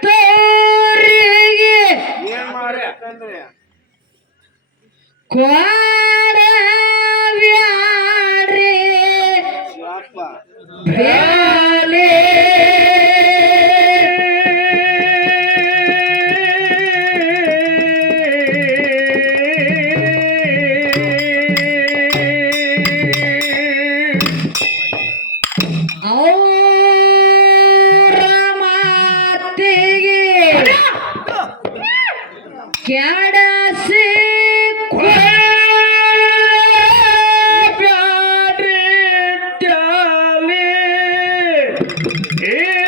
ಹತ್ತೋರಿಗೆ ಕೋಡ ಬ್ಯಾಡ್ರಿ Yeah.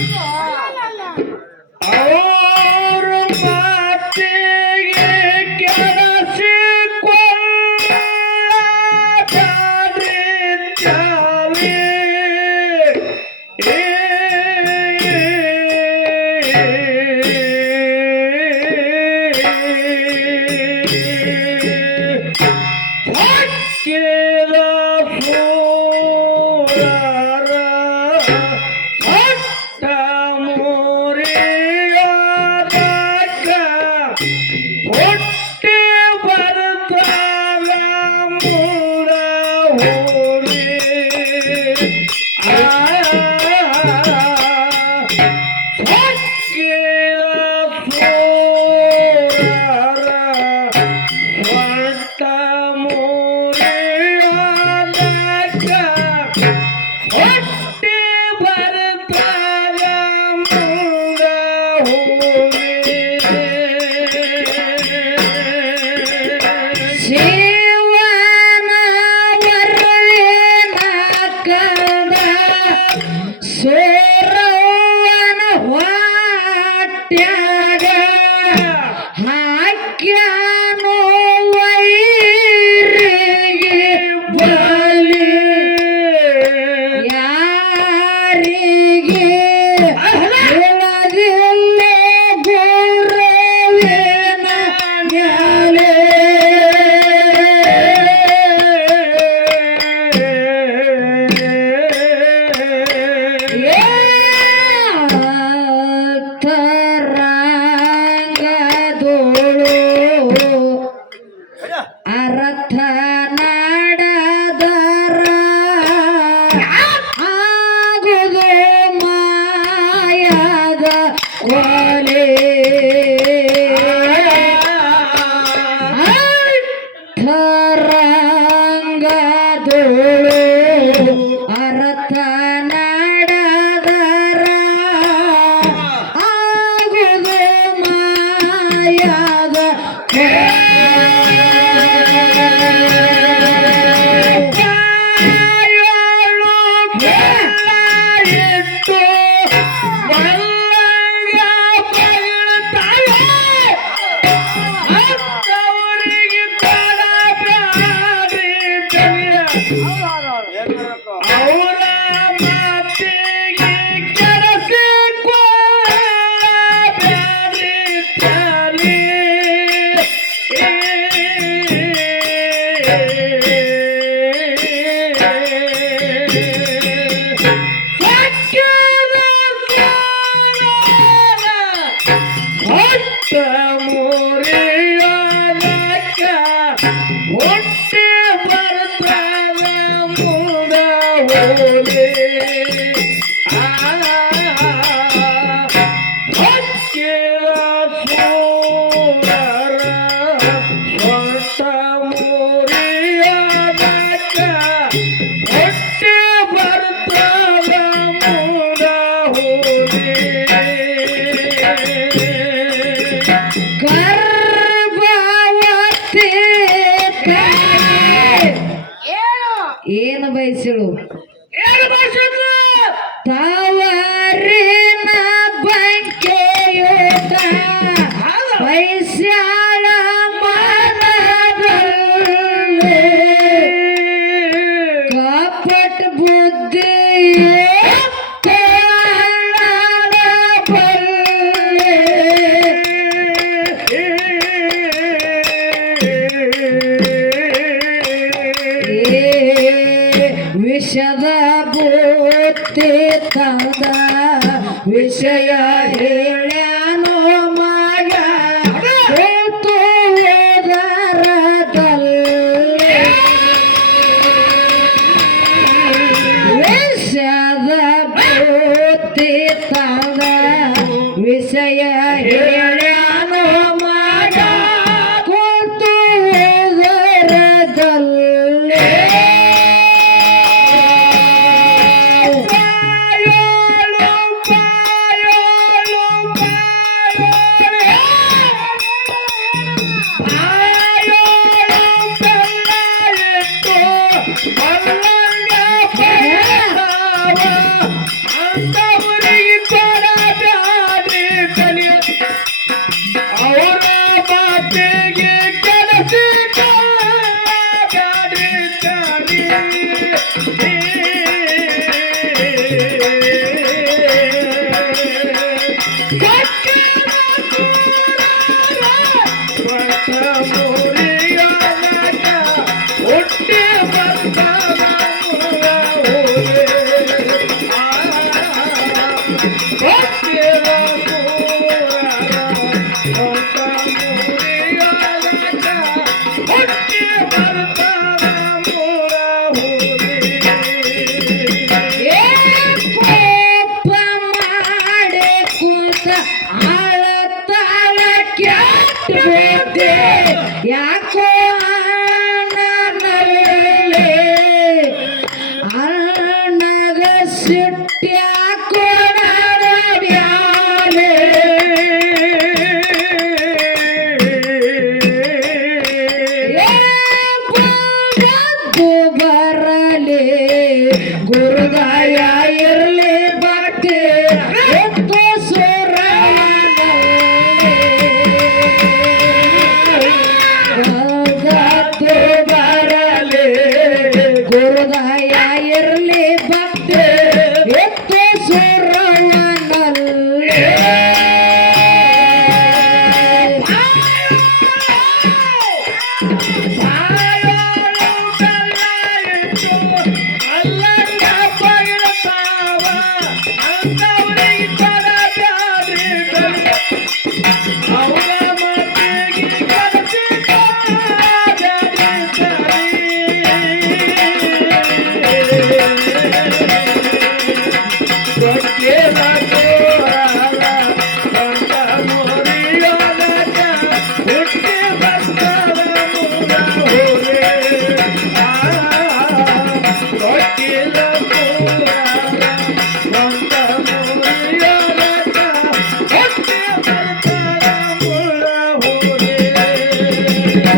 ಅವ್ರ Yeah. ಬಯಸಿಳು. ಏನು Yeah. Yeah. Thank you.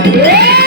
¡Eh!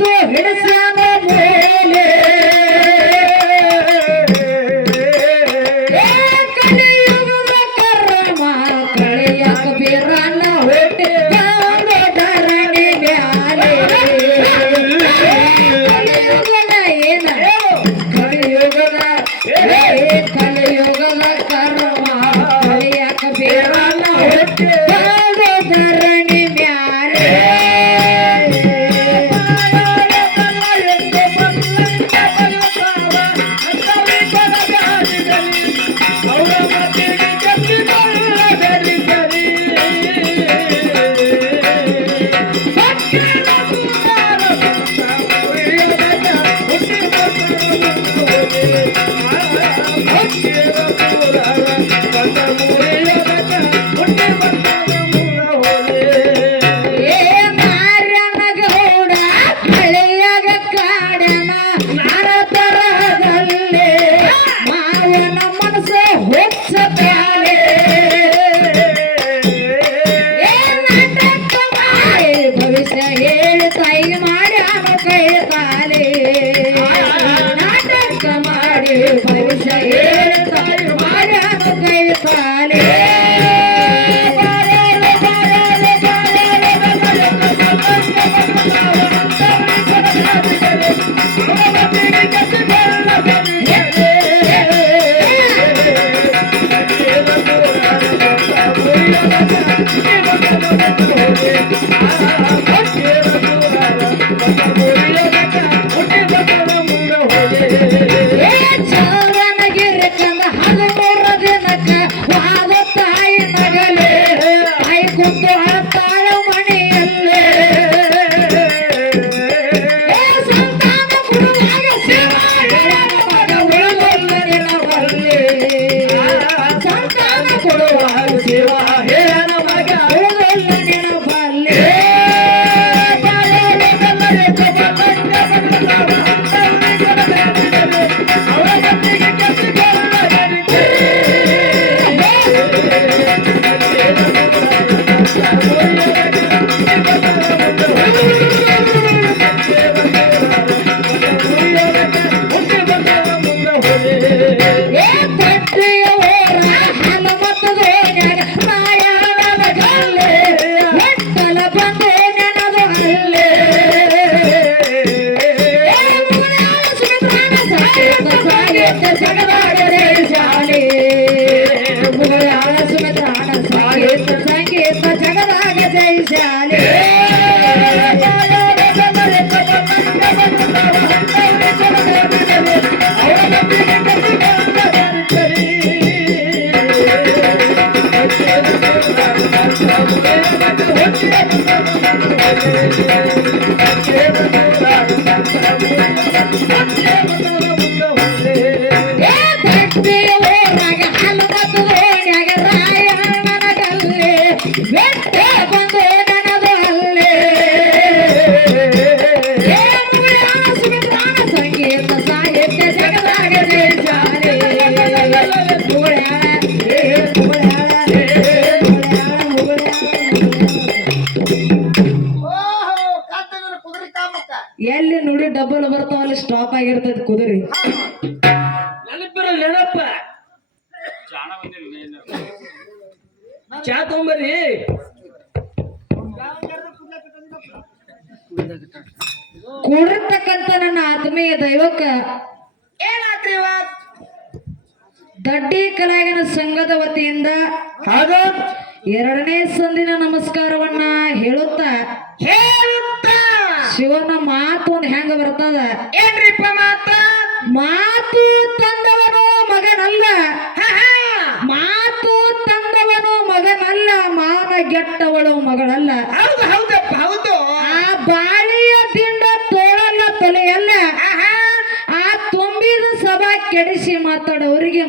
તો હેડસ્યા 还有谁吗？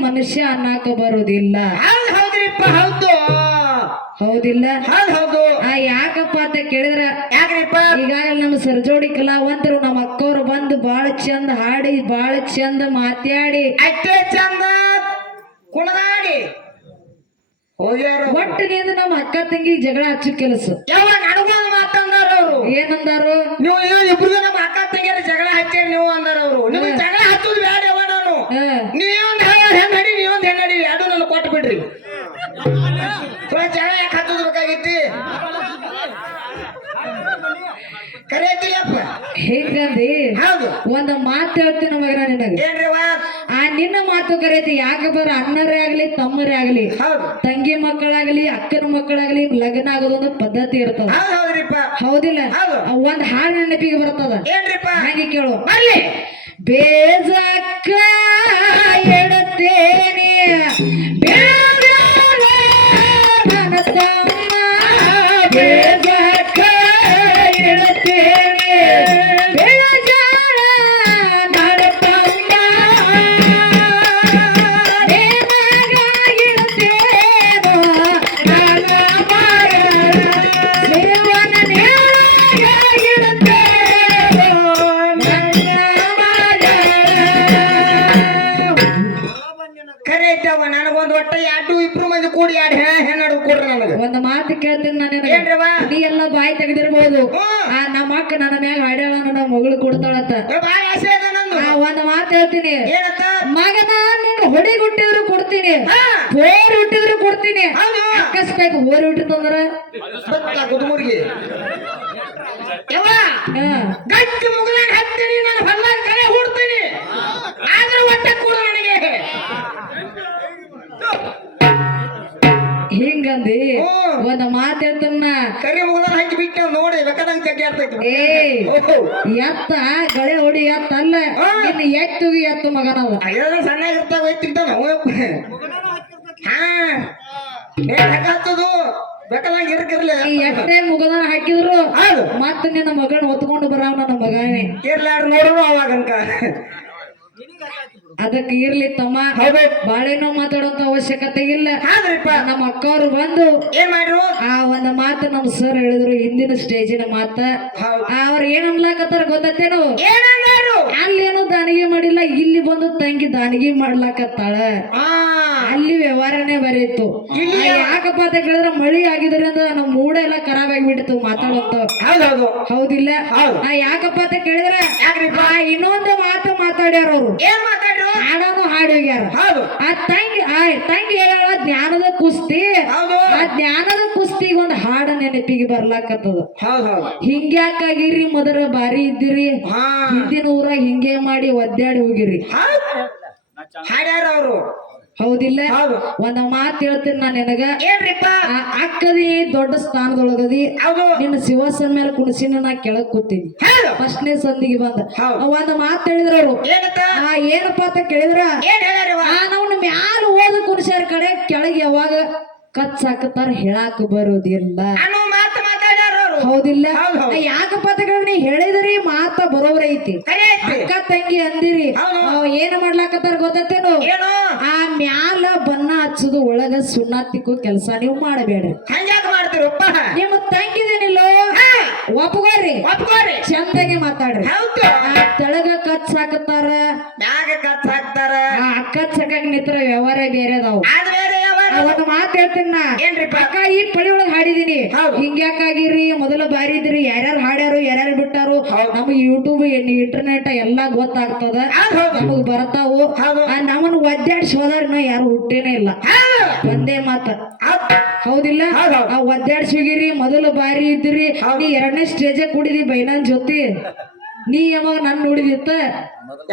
ಮನುಷ್ಯ ಅನ್ನಾಕ ಬರೋದಿಲ್ಲ. ಹೌದ್ರಿಪ್ಪ ಹೌದು. ಹೌದಿಲ್ಲ? ಹೌದು. ಆ ಯಾಕಪ್ಪ ಅಂತ ಕೇಳಿದ್ರ? ಯಾಕ್ರಿಪ್ಪ? ಈಗಾಗಲೇ ನಮ್ಮ ಸರ್ಜೋಡಿ ಕಲಾವಂತರು ನಮ್ಮ ಅಕ್ಕವ್ರು ಬಂದು ಬಾಳ ಚಂದ ಹಾಡಿ ಬಾಳ ಚಂದ ಮಾತಾಡಿ. ಅಷ್ಟೇ ಚಂದ ಕುಣದಾಡಿ. ಒಟ್ಟಿನಿಂದ ನಮ್ಮ ಅಕ್ಕ ತಂಗಿ ಜಗಳ ಹಚ್ಚು ಕೆಲಸ. ಏನಂದಾರು? ನೀವು ಇಬ್ರು ನಮ್ಮ ಅಕ್ಕ ತಂಗಿಯರ ಜಗಳ ಹಚ್ಚಿ ನೀವು ಅಂದಾರ ಅವರು. ಜಗಳ ಹಚ್ಚುದು ಬೇಡ ನೀವು ನಾನು ಹೆಂಗ್ ನೀವೊಂದ್ ಒಂದ್ ಹೆಂಗ್ ನಡೀರಿ? ಹೆಣ್ಣು ಎರಡು ನನ್ನ ಕೊಟ್ಟು ಬಿಡ್ರಿ. ಜನ ಯಾಕೆ ಹಚ್ಚೋದು ಬೇಕಾಗಿತ್ತಿ ಕರೆ ಐತಿಲ್ಲಪ್ಪ ಹಿಂಗಂದಿ ಹೌದು. ಒಂದ್ ಮಾತು ಹೇಳ್ತೀನಿ ಮಗನ ನಿನಗೆ. ಆ ನಿನ್ನ ಮಾತು ಕರೆಯತಿ ಯಾಕೆ ಬರ ಅಣ್ಣರೇ ಆಗ್ಲಿ ತಮ್ಮರೇ ಆಗ್ಲಿ ಹೌದು. ತಂಗಿ ಮಕ್ಕಳಾಗ್ಲಿ ಅಕ್ಕನ ಮಕ್ಕಳಾಗ್ಲಿ ಲಗ್ನ ಆಗೋದೊಂದು ಪದ್ಧತಿ ಇರ್ತದ. ಹೌದಿಲ್ಲ? ಒಂದ್ ಹಾಡು ನೆನಪಿಗೆ ಬರ್ತದ. ಹಂಗೆ ಕೇಳು. ಬರ್ಲಿ. ಬೇಜಕ್ಕ ಎಡತೇನೆ Adeus! ಹ್ಮ್. ಒಂದ್ ಕರೆ ಹೇಳ್ತನ್ನ ಹಾಕಿ ಬಿಟ್ಟು ನೋಡಿ ಬೇಕಾದಂಗ ಜಗ್ಗಿ ಆಡ್ತೈತಿ ಏ ಎತ್ತ ಗಳೆ ಹೊಡಿ ಎತ್ತ ಅಲ್ಲ. ಎತ್ತುಗಿ ಎತ್ತು ಮಗನ ಅಯ್ಯೋ ಮುಗದ ನಾವು ಹಾ. ಬೇಕಾದಂಗ ಇರ್ಕಿರ್ಲಿ ಎಟ್ಟೆ ಮುಗದನ ಹಾಕಿದ್ರು ಮತ್ತೆ ನಿನ್ನ ಮಗನ ಹೊತ್ಕೊಂಡು ಬರ ನನ್ನ ಮಗನೇ. ಇರ್ಲಾರ ನೋಡೋಣ ಅವಾಗನ್ಕ ಅದಕ್ಕೆ ಇರ್ಲಿ ತಮ್ಮ. ಬಾಳೆನೋ ಮಾತಾಡೋಂತ ಅವಶ್ಯಕತೆ ಇಲ್ಲ. ನಮ್ಮ ನಮ್ಮ ಅಕ್ಕವ್ರು ಬಂದು ಏನ್ ಮಾಡ್ರು? ಆ ಒಂದ್ ಮಾತು ನಮ್ ಸರ್ ಹೇಳಿದ್ರು ಹಿಂದಿನ ಸ್ಟೇಜಿನ ಮಾತ. ಅವ್ರ ಏನ್ ಅನ್ಲಾಕತ್ತಾರ ಗೊತ್ತೇನು ಅಲ್ಲಿ ಅಲ್ಲೇನು ದಾನಿಗೆ ಮಾಡಿಲ್ಲ ಇಲ್ಲಿ ಬಂದು ತಂಗಿ ದಾನಿಗೆ ಮಾಡ್ಲಾಕತ್ತಾಳ. ಆ. ಅಲ್ಲಿ ವ್ಯವಹಾರನೇ ಬರೀತು. ಯಾಕಪ್ಪ ಅಂತ ಕೇಳಿದ್ರೆ ಮಳಿ ಆಗಿದ್ರಿಂದ ನಮ್ಮ ಮೂಡ ಎಲ್ಲ ಖರಾಬ್ ಆಗಿಬಿಡ್ತು ಮಾತಾಡೋದು ಹೌದಿಲ್ಲ? ಹೌದು. ಆ ಯಾಕಪ್ಪ ಅಂತ ಕೇಳಿದ್ರೆ ಇನ್ನೊಂದು ಮಾತು ಮಾತಾಡ್ಯಾರ ಅವ್ರು. ಹಾಡನು ಹಾಡು ಹೋಗ್ಯಾರ. ಆ ತಂಗಿ ಆ ತಂಗಿ ಹೇಳ ಜ್ಞಾನದ ಕುಸ್ತಿ. ಆ ಜ್ಞಾನದ ಕುಸ್ತಿಗೆ ಒಂದು ಹಾಡ ನೆನಪಿಗೆ ಬರ್ಲಾಕತ್ತದ. ಹಿಂಗ್ಯಾಕಾಗಿರಿ ಮೊದಲ ಬಾರಿ ಇದ್ದಿರಿ? ಹಿಂದಿನ ಊರಾಗ ಹಿಂಗೆ ಮಾಡಿ ಒದ್ದಾಡಿ ಹೋಗಿರಿ. ಹಾಡ್ಯಾರ ಅವರು. ಹೌದಿಲ್ಲ? ಒಂದ್ ಮಾತ್ ಹೇಳ್ತೀನಿ ನಾನು ನಿನಗ. ಏನ್ರಿಪ್ಪ ಅಕ್ಕದಿ ದೊಡ್ಡ ಸ್ಥಾನದೊಳಗದಿ ನಿನ್ನ ಸಿಂಹಾಸನ ಮೇಲೆ ಕುಣಸಿ ನಾ ಕೆಳಗ್ ಕೂತೀನಿ. ಫಸ್ಟ್ನೇ ಸಂದಿಗೆ ಬಂದ. ಒಂದ್ ಮಾತ್ ಹೇಳಿದ್ರ ಅವ್ರು. ಏನಪ್ಪ? ಅಂತ ಕೇಳಿದ್ರ? ನಾವು ಮ್ಯಾಲ ಓದ ಕುಣಿಸ್ಯಾರ ಕಡೆ ಕೆಳಗೆ ಯಾವಾಗ ಕಚ್ ಹಾಕತಾರ ಹೇಳಾಕ ಬರೋದಿಲ್ಲ ಅನ್ನೋ ಮಾತು ಮಾತಾಡ್ಯಾರ ಅವರು ಹೌದಿಲ್ಲ? ಹೌದು, ಹೌದು. ಯಾಕಪ್ಪ ನೀ ಹೇಳಿದ್ರಿ ಮಾತ ಬರೋಬ್ರ ಐತಿ. ಅಕ್ಕ ತಂಗಿ ಅಂದಿರಿ. ಏನ್ ಮಾಡ್ಲಾಕತ್ತಾರ ಗೊತ್ತೇನು ಆ ಮ್ಯಾಲ ಬನ್ನ ಹಚ್ಚುದು ಒಳಗ ಸುಣ್ಣ ತಿಕ್ಕೋ ಕೆಲಸ ನೀವು ಮಾಡಬೇಡ್ರಿ. ನಿಮ್ಮ ತಂಗಿದೇನಿಲ್ಲೋ? ಒಪ್ಕೋರಿ. ಒಪ್ಕೋರಿ. ಚಂದಾಗಿ ಮಾತಾಡ್ರಿ. ತೆಳಗ ಕಚ್ ಹಾಕತ್ತಾರ. ಮ್ಯಾಗ ಕತ್ ಹಾಕ್ತಾರ. ಆ ಅಕ್ಕ ಚಕ್ಕ ನಿತ್ರ ವ್ಯವಹಾರ ಬೇರೆ ಅದಾವ. ಒಂದ್ ಮಾತು ಹೇಳ್ತೀನಿ ನಾ. ಅಕ್ಕ ಈ ಪಳಿ ಒಳಗ್ ಹಾಡಿದೀನಿ. ಹಿಂಗ್ಯಾಕಾಗಿರ್ರಿ ಹಿಂಗ್ಯಾಕಾಗಿರಿ ಮೊದಲ ಬಾರಿ ಇದ್ರಿ. ಯಾರ್ಯಾರು ಹಾಡ್ಯಾರು ಯಾರ್ಯಾರು ಬಿಟ್ಟಾರು ನಮಗೆ ಯೂಟ್ಯೂಬ್ ಇಂಟರ್ನೆಟ್ ಎಲ್ಲಾ ಗೊತ್ತಾಗ್ತದ. ನಮಗ್ ಬರ್ತಾವು. ನಮ್ಮನ್ ನಮ್ಮನ್ನ ಒದ್ದಾಡ್ಸಿ ಹೋದಾರ ನಾ ಯಾರು ಹುಟ್ಟೇನೆ ಇಲ್ಲ. ಒಂದೇ ಮಾತ. ಹೌದು. ಹೌದಿಲ್ಲ? ಒದ್ದಾಡ್ಸಿಗಿರಿ ಮೊದಲ ಬಾರಿ ಇದ್ರಿ. ನೀ ಎರಡನೇ ಸ್ಟೇಜ್ ಕುಡಿದಿ ಬೈನಾನ್ ಜೊತೆ. ನೀ ಯಾವಾಗ ನನ್ ನೋಡಿದಿತ್ತ?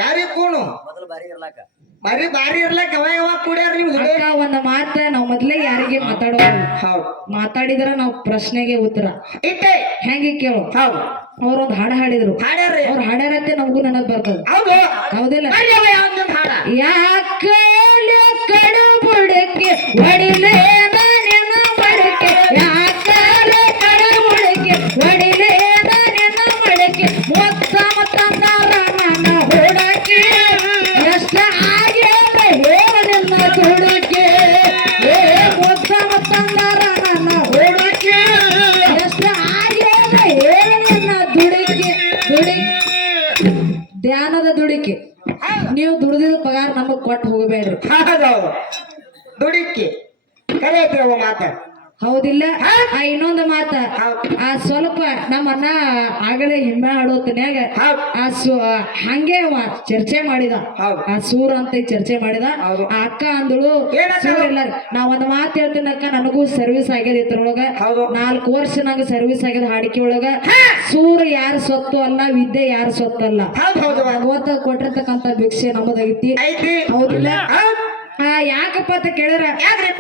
ಯಾರಿಗೂ ಮೊದಲ ಬಾರಿ ಬರೀ ಬಾರಿ ಇರ್ಲಕ್ಕ ಅವ ಯಾವಾಗ ಕುಡಿಯಾರ ನೀವು ಅಕ್ಕ ಒಂದ್ ಮಾತ ನಾವ್ ಮೊದ್ಲೇ ಯಾರಿಗೆ ಮಾತಾಡೋ ಹೌದು. ಮಾತಾಡಿದ್ರ ನಾವ್ ಪ್ರಶ್ನೆಗೆ ಉತ್ತರ. ಇಟ್ಟೆ. ಹೆಂಗೆ ಕೇಳು? ಹೌದು. ಅವ್ರೊಂದ್ ಹಾಡ ಹಾಡಿದ್ರು. ಹಾಡ್ಯಾರ್ರಿ. ಅವ್ರ ಹಾಡ್ಯಾರತ್ತೆ ನಮಗೂ ನನಗ್ ಬರ್ತದ. ಹೌದು. ಹೌದಿಲ್ಲ? ಯಾಕೆ ಅವ ಯಾವ್ದೊಂದು ಹಾಡ. ಯಾಕಲೆ ಕಡು ಬುಡಕ್ಕೆ ಒಡಿಲೆ ಮಾಡಿದ. ಆ ಸೂರ ಅಂತ ಚರ್ಚೆ ಮಾಡಿದ? ಆ ಅಕ್ಕ ಅಂದಳು ನಾ ಒಂದ್ ಮಾತು ಹೇಳ್ತೀನಿ ಅಕ್ಕ ನನಗೂ ಸರ್ವಿಸ್ ಆಗ್ಯದ ಇದ್ರೊಳಗ ನಾಲ್ಕು ವರ್ಷ ನಂಗೆ ಸರ್ವಿಸ್ ಆಗ್ಯದ ಹಾಡಿಕೆ ಒಳಗ. ಸೂರ ಯಾರ ಸೊತ್ತು ಅಲ್ಲ ವಿದ್ಯೆ ಯಾರ ಸೊತ್ತು ಅಲ್ಲ ಭಗವಂತ ಕೊಟ್ಟಿರ್ತಕ್ಕಂತ ಭಿಕ್ಷೆ ನಮ್ಮದಾಗಿತ್ತಿ ಹೌದಿಲ್ಲ? ಯಾಕಪ್ಪ ಅಂತ ಕೇಳಿದ್ರ?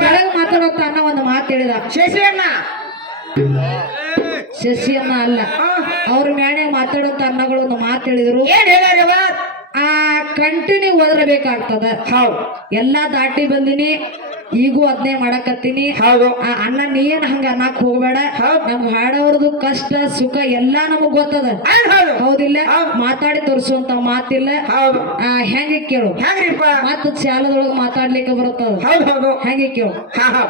ಕೆಳಗ್ ಮಾತಾಡೋತ್ತ ಅನ್ನ ಒಂದು ಮಾತು ಹೇಳಿದ. ಶಶಿ ಅಣ್ಣ ಶಶಿಯನ್ನ ಅಲ್ಲ. ಅವ್ರ ಮ್ಯಾಣೆ ಮಾತಾಡೋತ್ತ ಅನ್ನಗಳು ಒಂದು ಮಾತು ಹೇಳಿದ್ರು. ಆ ಕಂಟಿನ್ಯೂ ಓದರಬೇಕಾಗ್ತದ. ಹೌದು. ಎಲ್ಲಾ ದಾಟಿ ಬಂದಿನಿ ಈಗೂ ಅದನ್ನೇ ಮಾಡಕತ್ತೀನಿ. ಹೌದು. ಆ ಅಣ್ಣ ನೀನ್ ಹಂಗ ಅನ್ನಕ್ ಹೋಗ್ಬೇಡ. ನಮ್ ಹಾಡೋರ್ದು ಕಷ್ಟ ಸುಖ ಎಲ್ಲಾ ನಮಗ್ ಗೊತ್ತದ. ಹೌದು ಹೌದು. ಹೌದಿಲ್ಲ? ಹೌದ್. ಮಾತಾಡಿ ತೋರಿಸುವಂತ ಮಾತಿಲ್ಲ. ಹೆಂಗ ಕೇಳು? ಮತ್ತ ಚಾಲದೊಳಗ ಮಾತಾಡ್ಲಿಕ್ಕೆ ಬರುತ್ತದ? ಹೆಂಗೆ ಕೇಳು? ಹಾ